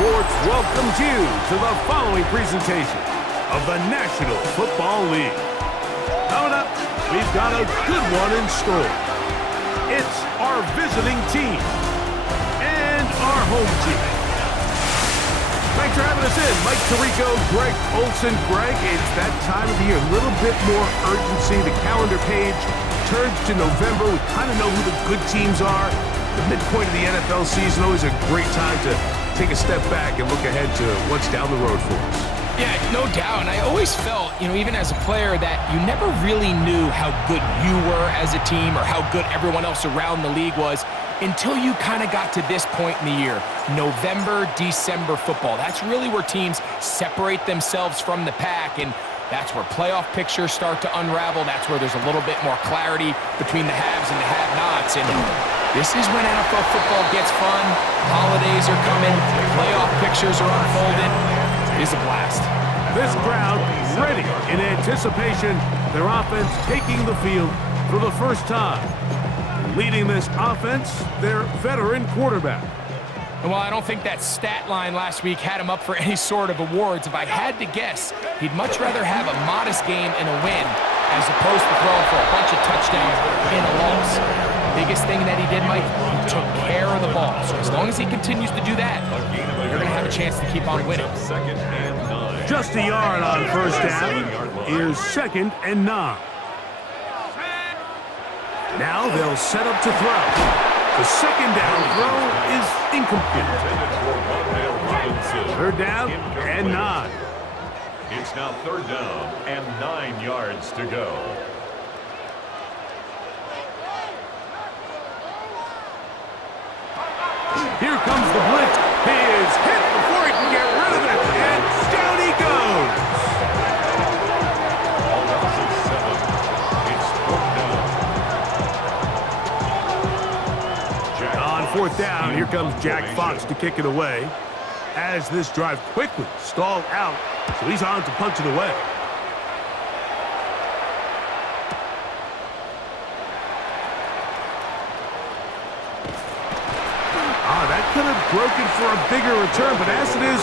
Sports welcomes you to the following presentation of the National Football League. Coming up, we've got a good one in store. It's our visiting team and our home team. Thanks for having us in. Mike Tirico, Greg Olson. Greg, it's that time of the year. A little bit more urgency. The calendar page turns to November. We kind of know who the good teams are. The midpoint of the NFL season, always a great time to take a step back and look ahead to what's down the road for us. Yeah, no doubt. And I always felt, even as a player, that you never really knew how good you were as a team or how good everyone else around the league was until you kind of got to this point in the year. November, December football. That's really where teams separate themselves from the pack. And That's where playoff pictures start to unravel. That's where there's a little bit more clarity between the haves and the have-nots. And this is when NFL football gets fun. Holidays are coming. Playoff pictures are unfolding. It is a blast. This crowd ready in anticipation. Their offense taking the field for the first time. Leading this offense, their veteran quarterback. And while I don't think that stat line last week had him up for any sort of awards, if I had to guess, he'd much rather have a modest game and a win as opposed to throwing for a bunch of touchdowns in a loss. Biggest thing that he did, Mike, he took care of the ball. So as long as he continues to do that, you're going to have a chance to keep on winning. Just a yard on first down. Here's 2nd and 9. Now they'll set up to throw. The 2nd down throw is incomplete. 3rd down and 9. It's now 3rd down and 9 yards to go. Here comes the blitz. He is hit before he can get rid of it, and down he goes. All else is 7. It's 4th down. On 4th down, here comes Jack Fox to kick it away. As this drive quickly stalled out, so he's on to punch it away. That could have broken for a bigger return, but as it is,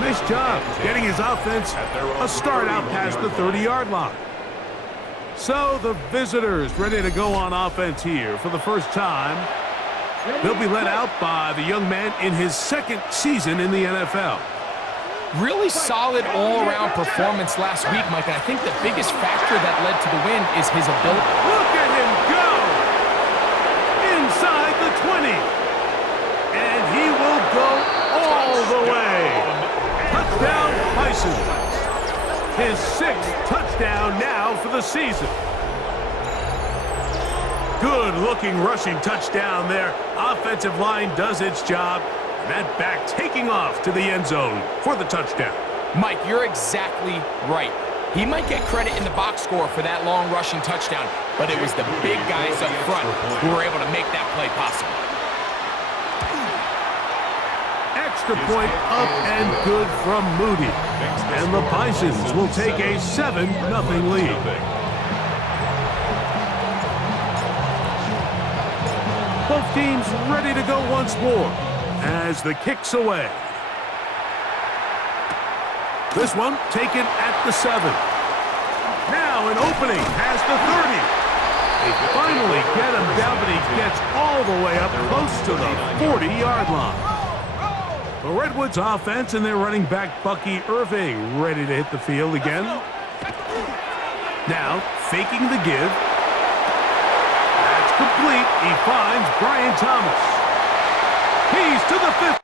nice job getting his offense a start out past the 30-yard line. So the visitors ready to go on offense here for the first time. They'll be led out by the young man in his 2nd season in the NFL. Really solid all-around performance last week, Mike, and I think the biggest factor that led to the win is his ability. Look at him go! Inside the 20. And he will go all the way. Touchdown, Bison. His 6th touchdown now for the season. Good-looking rushing touchdown there. Offensive line does its job. That back taking off to the end zone for the touchdown. Mike, you're exactly right. He might get credit in the box score for that long rushing touchdown, but it was the big guys up front who were able to make that play possible. Extra point up and good from Moody. And the Bisons will take a 7-0 lead. Both teams ready to go once more as the kick's away. This one taken at the 7. Now an opening has the 30. They finally get him down, but he gets all the way up close to the 40-yard line. The Redwoods offense and their running back Bucky Irving ready to hit the field again. Now faking the give. That's complete. He finds Brian Thomas. He's to the 50.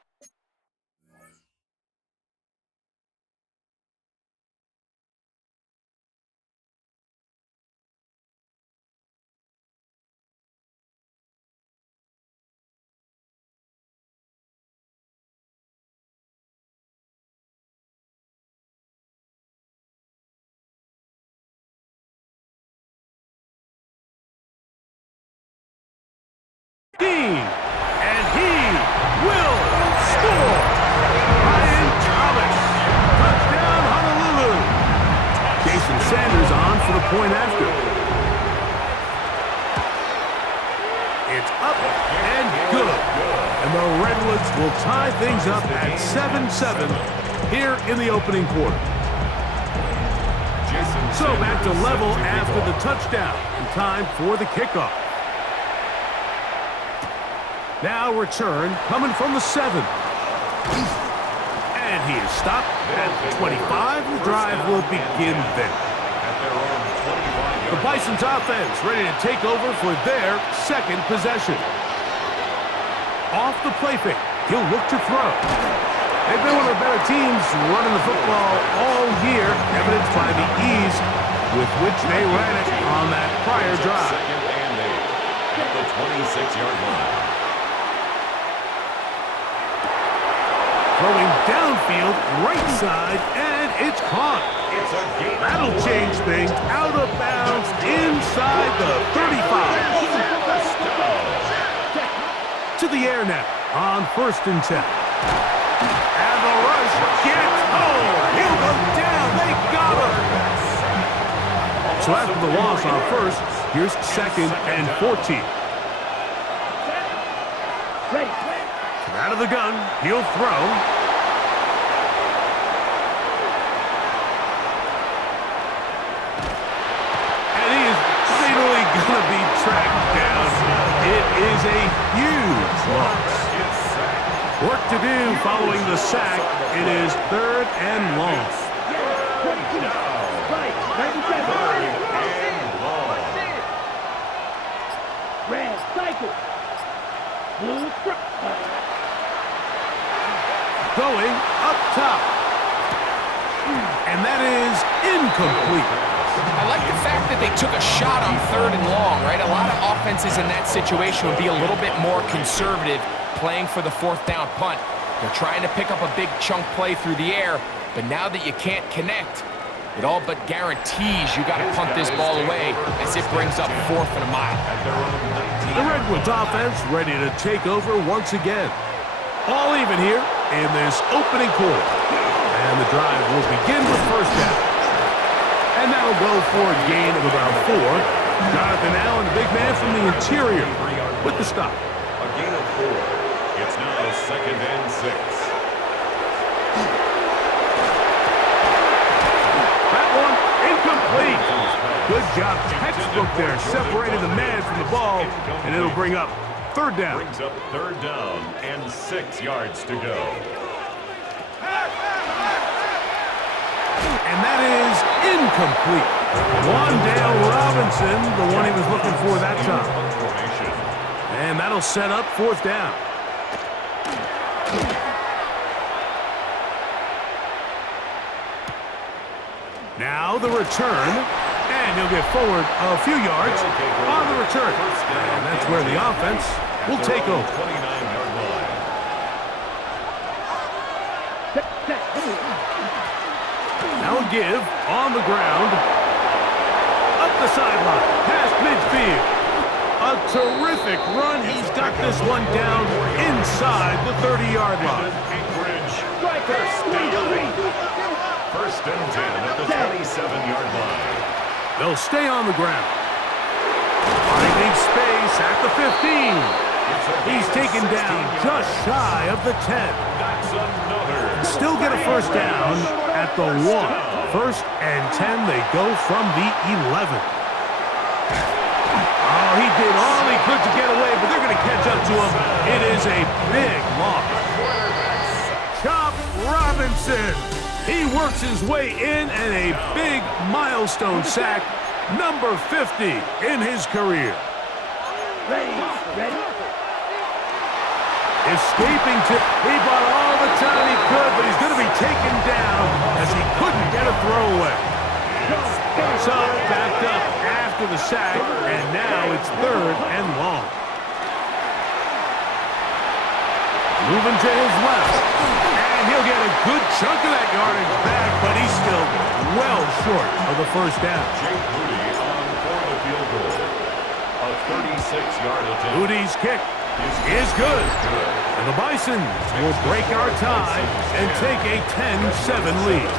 And he will score. Brian Thomas. Touchdown, Honolulu. Jason Sanders on for the point after. It's up and good. And the Redwoods will tie things up at 7-7 here in the opening quarter. So back to level after the touchdown. And time for the kickoff. Now return coming from the 7. And he is stopped at the 25. The drive will begin then. The Bison's offense ready to take over for their 2nd possession. Off the play fake, he'll look to throw. They've been one of the better teams running the football all year, evidenced by the ease with which they ran it on that prior drive. 2nd and 8 at the 26-yard line. Throwing downfield. field, right side, and it's caught. That'll change things. Out of bounds inside the 35. To the air now on 1st and 10. And the rush gets home. He'll go down. They got him. So after the loss on 1st, here's 2nd and 14. Out of the gun, he'll throw. And he is finally going to be tracked down. It is a huge loss. Work to do following the sack. It is 3rd and long. Red cycle. Blue Going up top. And that is incomplete. I like the fact that they took a shot on 3rd and long, right? A lot of offenses in that situation would be a little bit more conservative playing for the 4th down punt. They're trying to pick up a big chunk play through the air, but now that you can't connect, it all but guarantees you got to punt this ball away as it brings up 4th and a mile. The Redwoods offense ready to take over once again. All even here in this opening quarter. And the drive will begin with 1st down. And that'll go for a gain of about 4. Jonathan Allen, the big man from the interior, with the stop. A gain of 4. It's now 2nd and 6. That one incomplete. Good job, textbook there, separating the man from the ball, and it'll bring up 3rd down. Brings up 3rd down and 6 yards to go. And that is incomplete. Wandale Robinson, the one he was looking for that time. And that'll set up 4th down. Now the return, and he'll get forward a few yards on the return. And that's where the offense will take over. 29-yard line. Now a give on the ground. Up the sideline, past midfield. A terrific run. He's got this one down inside the 30-yard line. First and 10 at the 27-yard line. They'll stay on the ground. Finding space at the 15. He's taken down just shy of the 10. That's another. Still get a 1st down at the 1. 1st and 10, they go from the 11. Oh, he did all he could to get away, but they're going to catch up to him. It is a big loss. Chop Robinson. He works his way in and a big milestone sack, number 50 in his career. Ready. Escaping to, he bought all the time he could, but he's going to be taken down as he couldn't get a throwaway. So backed up after the sack, and now it's 3rd and long. Moving to his left, and he'll get a good chunk of that yardage back, but he's still well short of the 1st down. Jake Moody on for the field goal. A 36-yard attempt. Moody's kick is good. And the Bisons will break our tie and take a 10-7 lead.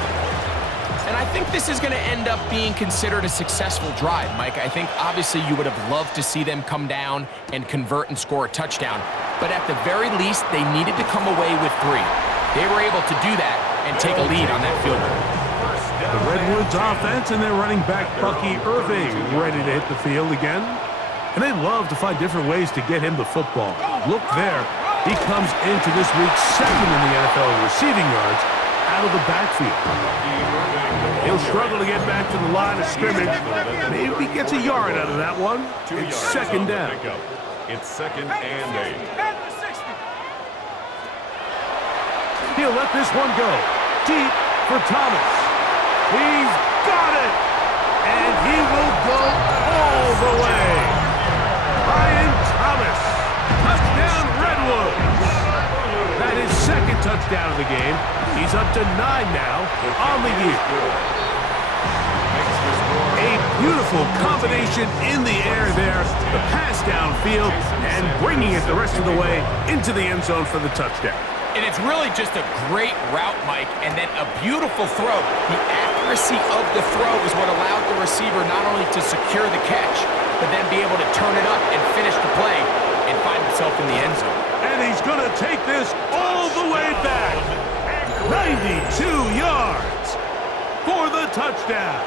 And I think this is going to end up being considered a successful drive, Mike. I think obviously you would have loved to see them come down and convert and score a touchdown. But at the very least, they needed to come away with 3. They were able to do that and take a lead on that field goal. The Redwoods offense and their running back Bucky Irving ready to hit the field again. And they love to find different ways to get him the football. Look there. He comes into this week 2nd in the NFL in receiving yards out of the backfield. He'll struggle to get back to the line of scrimmage. Maybe he gets a yard out of that one. It's 2nd down. It's 2nd and 8. He'll let this one go. Deep for Thomas. He's got it. And he will go all the way. Brian Thomas. Touchdown Redwoods. That is 2nd touchdown of the game. He's up to 9 now on the year. A beautiful combination in the air there. The pass downfield and bringing it the rest of the way into the end zone for the touchdown. And it's really just a great route, Mike, and then a beautiful throw. The accuracy of the throw is what allowed the receiver not only to secure the catch, but then be able to turn it up and finish the play and find himself in the end zone. And he's going to take this all the way back. 92 yards for the touchdown.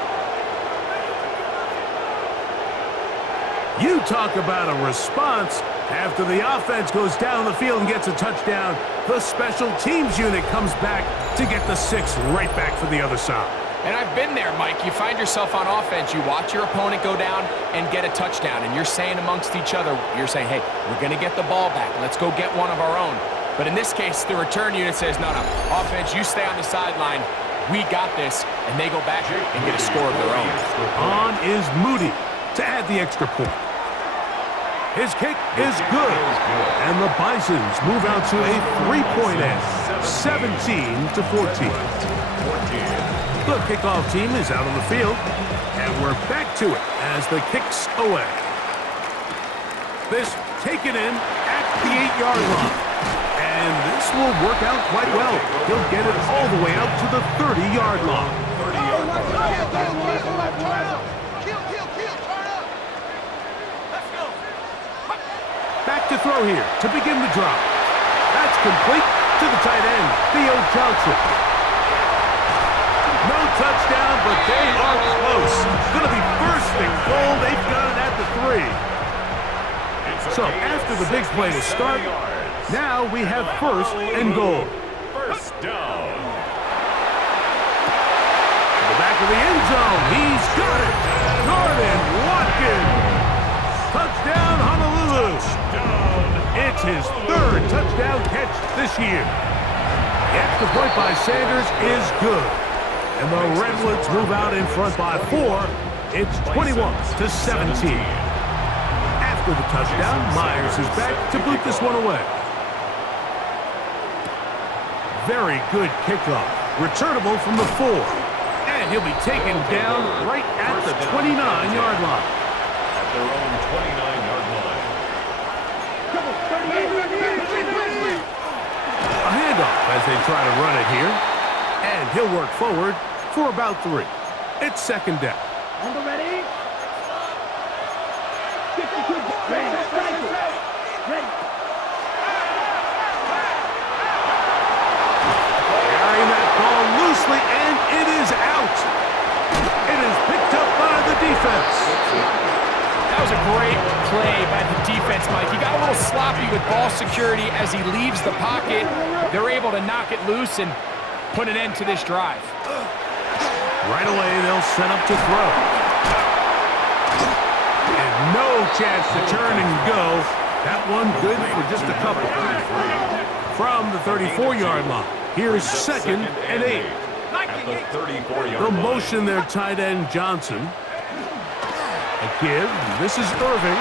You talk about a response. After the offense goes down the field and gets a touchdown, the special teams unit comes back to get the 6 right back for the other side. And I've been there, Mike. You find yourself on offense, you watch your opponent go down and get a touchdown, and you're saying amongst each other, you're saying, hey, we're going to get the ball back. Let's go get one of our own. But in this case, the return unit says, no, offense, you stay on the sideline. We got this. And they go back and get a score of their own. On is Moody to add the extra point. His kick is good. And the Bisons move out to a 3-point edge, 17-14. The kickoff team is out on the field, and we're back to it as the kick's away. This taken in at the 8-yard line. And this will work out quite well. He'll get it all the way out to the 30-yard line. Back to throw here to begin the drive. That's complete to the tight end, Theo Johnson. No touchdown, but they are close. Going to be first and goal. They've got it at the 3. So after the big play to start, now we have first and goal. First down. To the back of the end zone. He's got it. Jordan Watkins. Touchdown, Honolulu. It's his 3rd touchdown catch this year. The extra point by Sanders is good. And the Redwoods move out in front by 4. It's 21-17. After the touchdown, Myers is back to boot this one away. Very good kickoff. Returnable from the 4. And he'll be taken down right at the 29-yard line. At their own 29-yard line. A handoff as they try to run it here. And he'll work forward for about 3. It's second down. On the ready. 52. Ready. Ready. Carrying that ball loosely, and it is out. It is picked up by the defense. That was a great play by the defense, Mike. He got a little sloppy with ball security as he leaves the pocket. They're able to knock it loose and put an end to this drive. Right away, they'll set up to throw. And no chance to turn and go. That one good for just a couple. From the 34-yard line, here's second and 8. At the 34-yard The line. motion there, tight end Johnson. A give. This is Irving.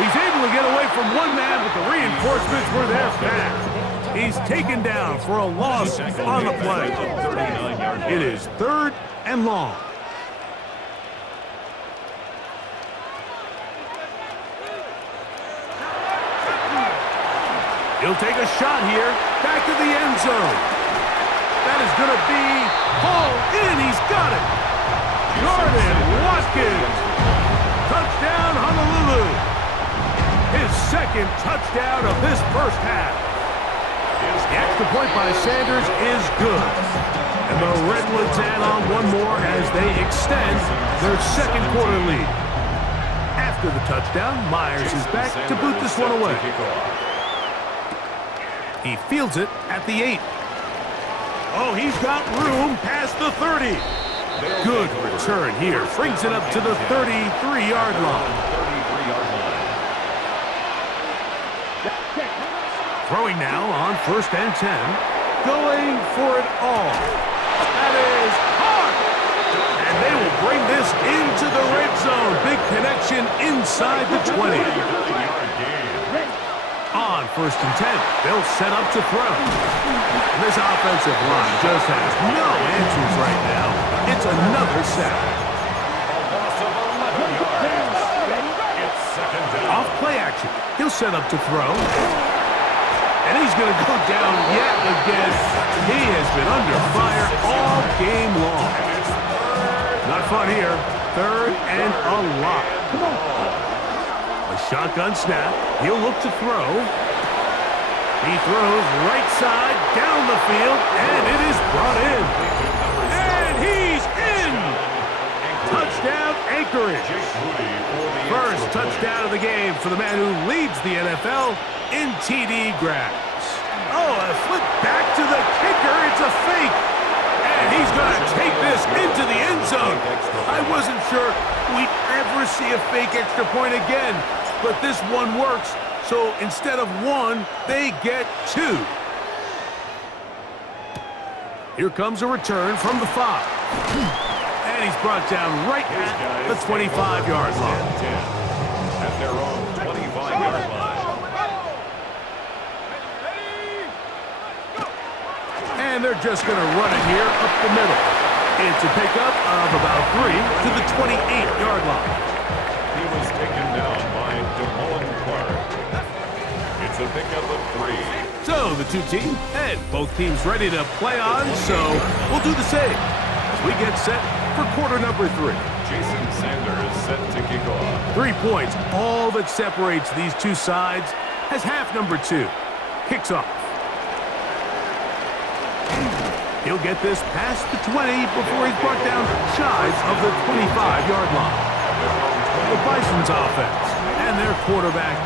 He's able to get away from one man, but the reinforcements were there fast. He's taken down for a loss on the play. It is 3rd and long. He'll take a shot here. Back to the end zone. That is going to be hauled in. He's got it. Jordan Watkins. Touchdown, Honolulu. His 2nd touchdown of this first half. The extra point by Sanders is good. And the Redwoods add on one more as they extend their 2nd quarter lead. After the touchdown, Myers is back to boot this one away. He fields it at the 8. Oh, he's got room past the 30. Good return here. Brings it up to the 33-yard line. Throwing now on 1st and 10. Going for it all. That is hard. And they will bring this into the red zone. Big connection inside the 20. On On 1st and 10, they'll set up to throw. And this offensive line just has no answers right now. It's another sack. Off play action, he'll set up to throw. And he's going to go down yet again. He has been under fire all game long. Not fun here. 3rd and a lot. A shotgun snap. He'll look to throw. He throws right side down the field, and it is brought in. And he's in! Touchdown, Anchorage. First touchdown of the game for the man who leads the NFL in TD grabs. Oh, a flip back to the kicker. It's a fake. And he's going to take this into the end zone. I wasn't sure we'd ever see a fake extra point again, but this one works. So instead of 1, they get 2. Here comes a return from the 5. And he's brought down right at the 25-yard line. At their own 25-yard line. And they're just going to run it here up the middle. It's a pickup of about 3 to the 28-yard line. He was taken down by DeMullen Clark. It's a pickup of 3. So the 2 teams and both teams ready to play on, so we'll do the same as we get set for quarter number 3. Jason Sanders set to kick off. 3 points, all that separates these two sides, as half number 2 kicks off. He'll get this past the 20 before he's brought down shy of the 25-yard line. The Bison's offense and their quarterback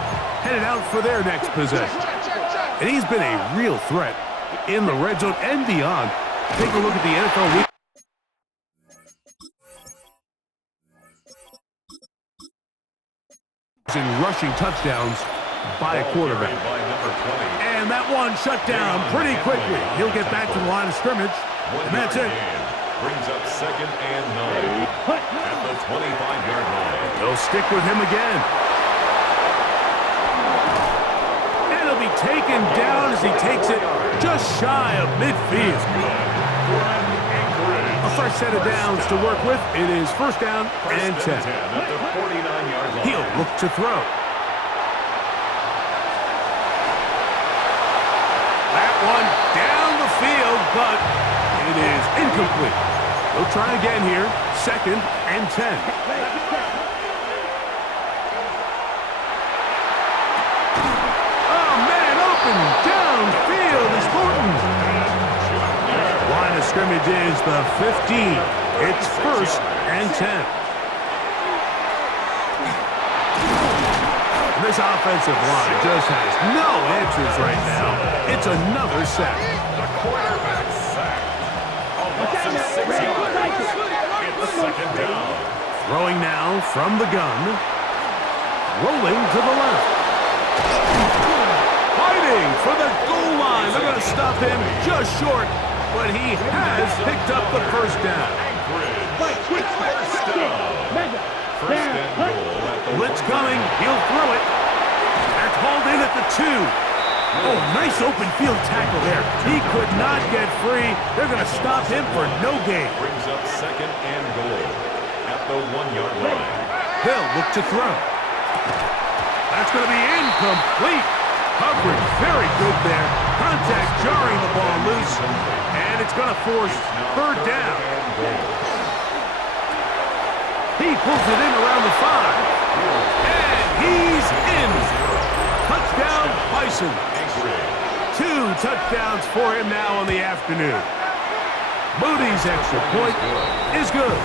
headed out for their next possession. And he's been a real threat in the red zone and beyond. Take a look at the NFL week. In rushing touchdowns by a quarterback. And that one shut down pretty quickly. He'll get back to the line of scrimmage, and that's it. Brings up 2nd and 9 at the 25-yard line. They'll stick with him again. And he'll be taken down as he takes it just shy of midfield. A fresh set of downs to work with. It is 1st down and 10. At the 49-yard line. He'll look to throw. That one down the field, but it is incomplete. They'll try again here. 2nd and 10. Oh, man, open downfield is Thornton. Line of scrimmage is the 15. It's 1st and 10. This offensive line just has no answers right now. It's another sack. The quarterback sack. A loss of 6 yards. It's 2nd down. Throwing now from the gun. Rolling to the left. Fighting for the goal line. They're going to stop him just short, but he has picked up the 1st down. First down. First and goal at the Blitz coming. He'll throw it. That's hauled in at the 2. Oh, nice open field tackle there. He could not get free. They're going to stop him for no gain. brings up 2nd and goal at the 1-yard line. They'll look to throw. That's going to be incomplete. Coverage very good there. Contact jarring the ball loose. And it's going to force 3rd down. He pulls it in around the 5. And he's in. Touchdown, Bison. 2 touchdowns for him now on the afternoon. Moody's extra point is good.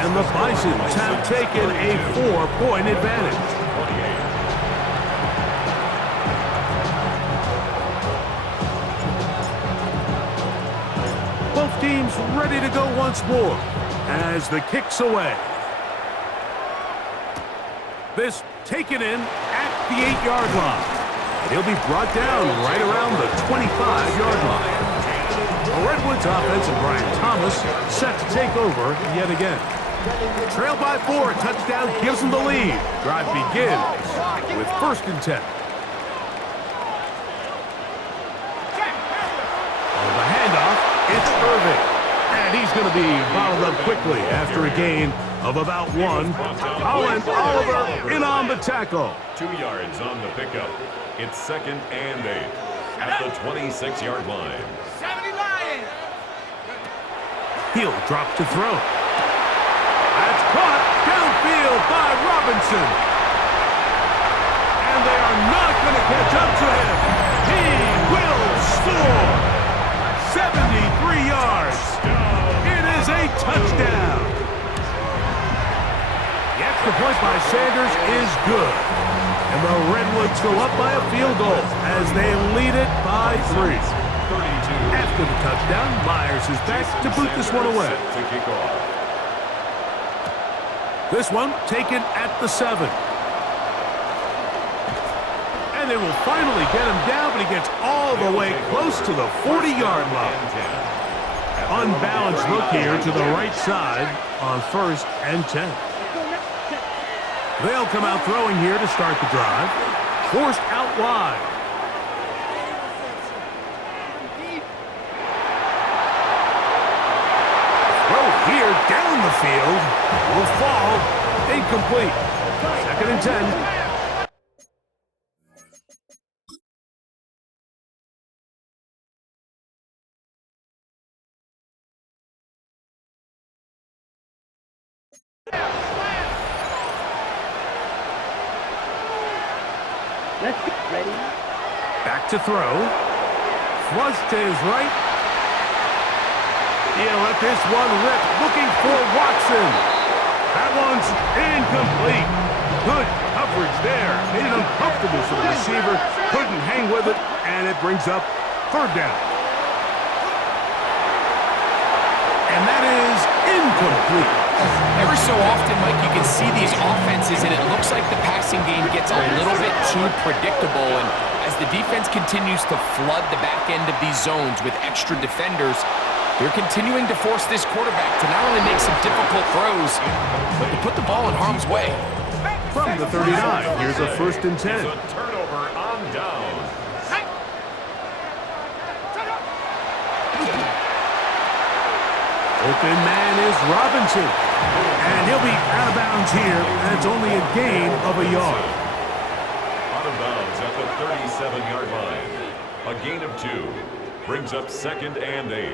And the Bisons have taken a 4-point advantage. Both teams ready to go once more as the kick's away. This taken in at the 8-yard line. And he'll be brought down right around the 25-yard line. The Redwoods offense and Brian Thomas set to take over yet again. Trailed by 4, touchdown gives them the lead. Drive begins with 1st and 10. going to be bottled up quickly after a gain of about 1. Colin Oliver in on the tackle. 2 yards on the pickup. It's 2nd and 8 at the 26-yard line. He'll drop to throw. That's caught downfield by Robinson. And they are not going to catch up to him. He will score. 73 yards. It is a touchdown. The extra point by Sanders is good. And the Redwoods go up by a field goal as they lead it by 3. After the touchdown, Myers is back to boot this one away. This one taken at the 7. And they will finally get him down, but he gets all the way close to the 40-yard line. Unbalanced look here to the right side on 1st and 10. They'll come out throwing here to start the drive. Forced out wide. Here down the field will fall incomplete. 2nd and 10. Let's get ready. Back to throw. Flush to his right. He'll let this one rip, looking for Watson. That one's incomplete. Good coverage there. Made it uncomfortable for the receiver. Couldn't hang with it, and it brings up 3rd down. And that is incomplete. Every so often, Mike, you can see these offenses, and it looks like the passing game gets a little bit too predictable. And as the defense continues to flood the back end of these zones with extra defenders, they're continuing to force this quarterback to not only make some difficult throws, but to put the ball in harm's way. From the 39, here's a 1st and 10. A turnover on down. Open man is Robinson. And he'll be out of bounds here, and it's only a gain of a yard. Out of bounds at the 37-yard line. A gain of 2. Brings up 2nd and 8.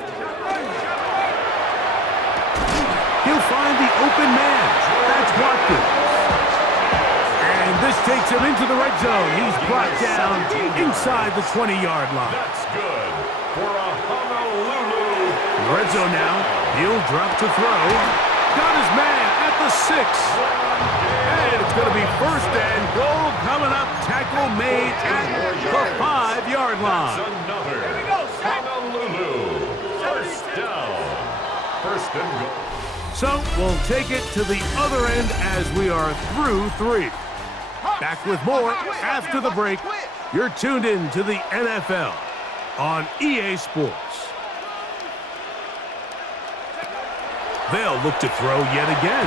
He'll find the open man. That's Watkins. And this takes him into the red zone. He's brought down inside the 20-yard line. That's good for a Honolulu. In the red zone now. He'll drop to throw. Got his man at the 6. And it's going to be 1st and goal coming up. Tackle made at the 5-yard line. That's another Honolulu. 1st down. 1st and goal. So we'll take it to the other end as we are through 3. Back with more after the break. You're tuned in to the NFL on EA Sports. They'll look to throw yet again.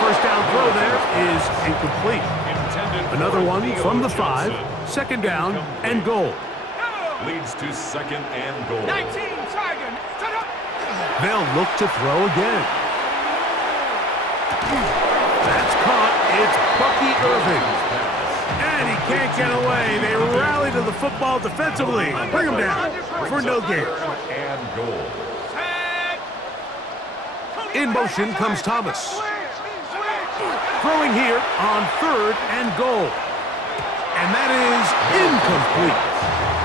1st down throw there is incomplete. Another one from the 5. 2nd down and goal. Leads to 2nd and goal. They'll look to throw again. That's caught. It's Bucky Irving. And he can't get away. They rally to the football defensively. Bring him down for no gain. And goal. In motion comes Thomas. Throwing here on 3rd and goal. And that is incomplete.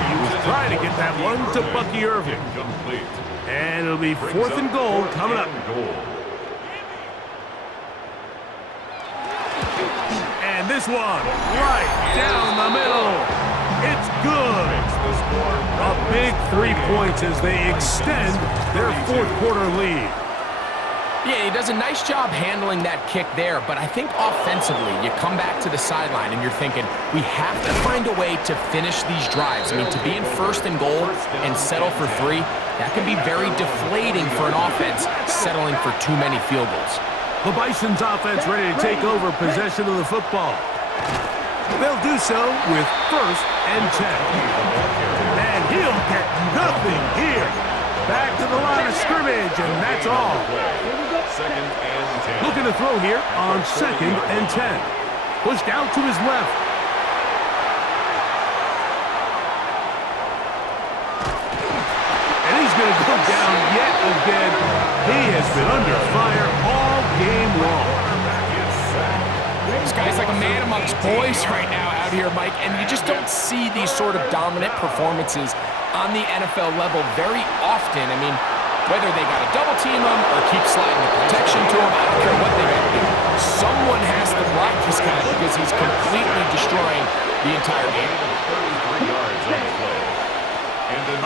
He was trying to get that one to Bucky Irving. Incomplete. And it'll be 4th and goal coming up. And this one, right down the middle. It's good. A big 3 points as they extend their 4th quarter lead. Yeah, he does a nice job handling that kick there, but I think offensively, you come back to the sideline and you're thinking, we have to find a way to finish these drives. I mean, to be in 1st and goal and settle for 3, that can be very deflating for an offense settling for too many field goals. The Bison's offense ready to take over possession of the football. They'll do so with 1st and 10. And he'll get nothing here. Back to the line of scrimmage, and that's all. Second and 10. Looking to throw here on 2nd and 10. Pushed out to his left. And he's going to go down yet again. He has been under fire all game long. This guy's like a man amongst boys right now out here, Mike, and you just don't see these sort of dominant performances on the NFL level very often. I mean, whether they got to double team him or keep sliding the protection to him, I don't care what they got to do. Someone has to block this guy because he's completely destroying the entire game. 33 yards on the play.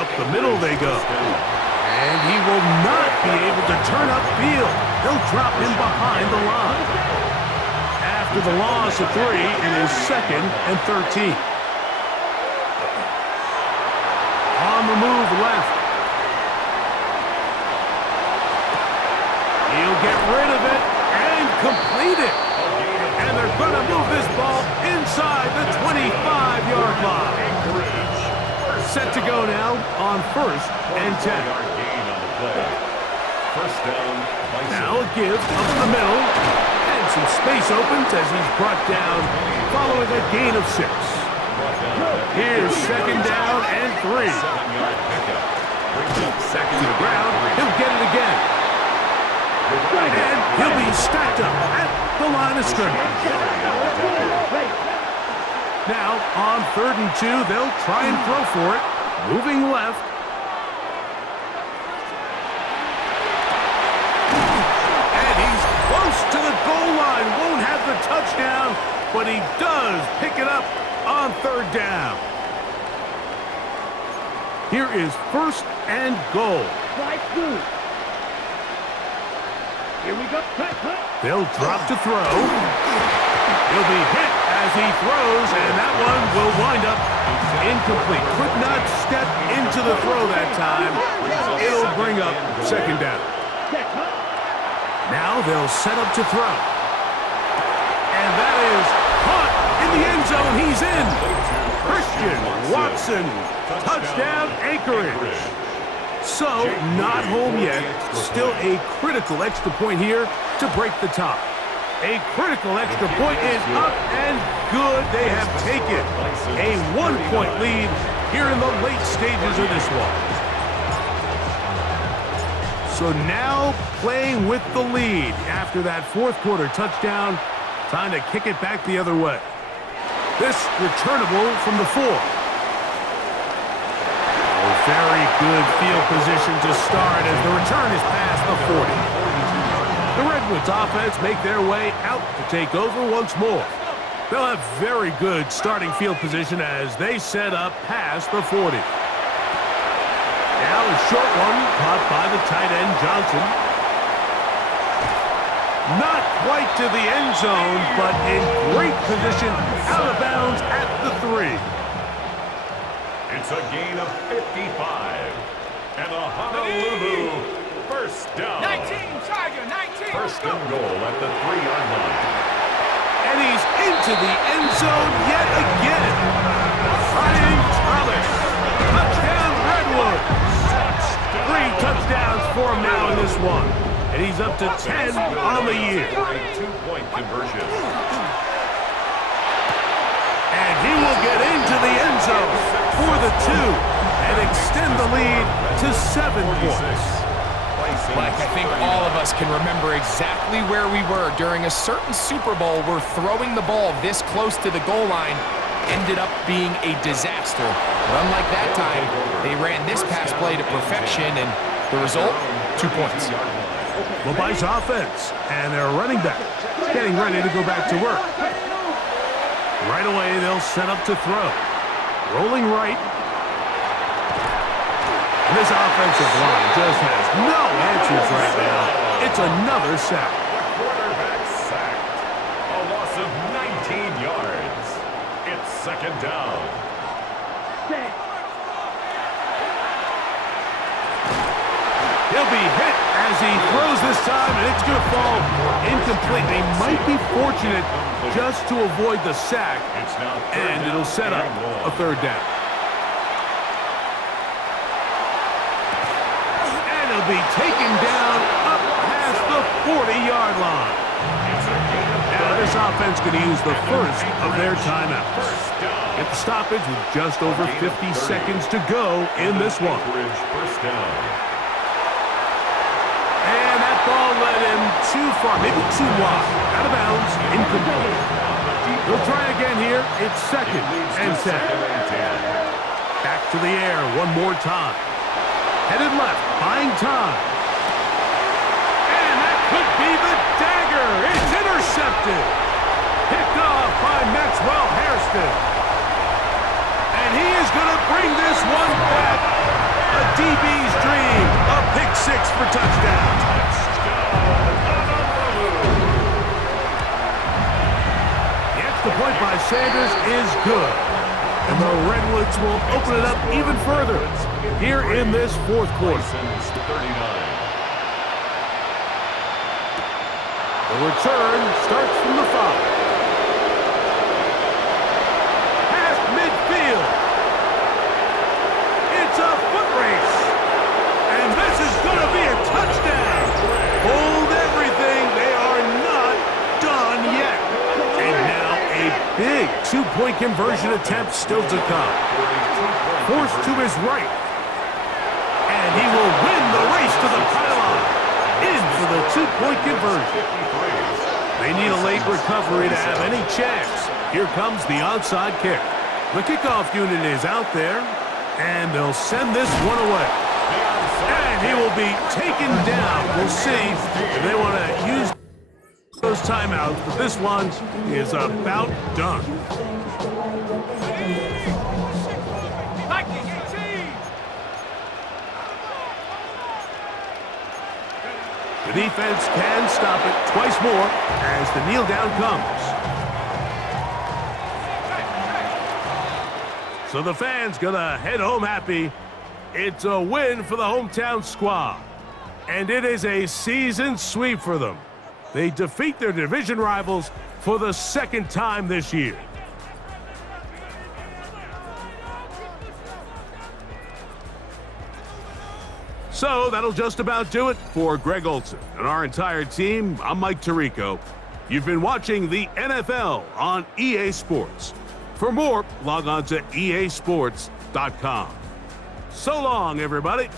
Up the middle they go. And he will not be able to turn upfield. They'll drop him behind the line. After the loss of 3, it is 2nd and 13. On the move left. He'll get rid of it and complete it. And they're going to move this ball inside the 25-yard line. Set to go now on 1st and 10. First down. Now a give up the middle. And some space opens as he's brought down following a gain of 6. Here's 2nd down and 3. 7-yard pickup. Brings up second To the ground. He'll get it again. And he'll be stacked up at the line of scrimmage. Now, on 3rd and 2, they'll try and throw for it. Moving left. And he's close to the goal line. Won't have the touchdown, but he does pick it up on 3rd down. Here is 1st and goal. Strike 2. Here we go. Cut. They'll drop to throw. He'll be hit as he throws, and that one will wind up incomplete. Could not step into the throw that time. It'll bring up 2nd down. Now they'll set up to throw. And that is caught in the end zone. He's in. Christian Watson, touchdown Anchorage. So, not home yet. Still a critical extra point here to break the top. A critical extra point is up and good. They have taken a 1-point lead here in the late stages of this one. So now playing with the lead after that 4th quarter touchdown. Time to kick it back the other way. This returnable from the 4. Very good field position to start as the return is past the 40. The Redwoods offense make their way out to take over once more. They'll have very good starting field position as they set up past the 40. Now a short one caught by the tight end Johnson. Not quite to the end zone, but in great position out of bounds at the 3. It's a gain of 55. And a Honolulu first down. 19, Tiger, 19. First and goal at the 3-yard line. And he's into the end zone yet again. Brian Thomas. Touchdown Redwoods. 3 touchdowns for him now in this one. And he's up to 10 on the year. For a 2-point conversion. And he will get into the end zone for the 2 and extend the lead to 7 points. Mike, I think all of us can remember exactly where we were during a certain Super Bowl where throwing the ball this close to the goal line ended up being a disaster. But unlike that time, they ran this pass play to perfection, and the result, 2 points. Mobile's offense and their running back getting ready to go back to work. Right away, they'll set up to throw. Rolling right. And this offensive line just has no answers right now. It's another sack. Quarterback sacked. A loss of 19 yards. It's 2nd down. He'll be hit as he throws this time, and it's going to fall incomplete. They might be fortunate just to avoid the sack, and it'll set up a 3rd down. will be taken down up past the 40-yard line. Now this offense going to use the first of their timeouts. Get the stoppage with just over 50 seconds to go in this one. And that ball led him too far, maybe too wide. Out of bounds, incomplete. He'll try again here. It's second and 10. Back to the air one more time. Headed left, buying time. And that could be the dagger. It's intercepted. Picked off by Maxwell Hairston. And he is going to bring this one back. A DB's dream. A pick six for touchdown. The extra point by Sanders is good. And the Redwoods will open it up even further here in this fourth quarter. The return starts from the 5. Past midfield. It's a foot race. And this is going to be a touchdown. Hold everything. They are not done yet. And now a big two-point conversion attempt still to come. Forced to his right. And he will win the race to the pylon. In for the two-point conversion. They need a late recovery to have any chance. Here comes the onside kick. The kickoff unit is out there, and they'll send this one away. And he will be taken down. We'll see if they want to use those timeouts, but this one is about done. The defense can stop it twice more as the kneel down comes. So the fans gonna head home happy. It's a win for the hometown squad. And it is a season sweep for them. They defeat their division rivals for the second time this year. So that'll just about do it for Greg Olson and our entire team. I'm Mike Tirico. You've been watching the NFL on EA Sports. For more, log on to easports.com. So long, everybody.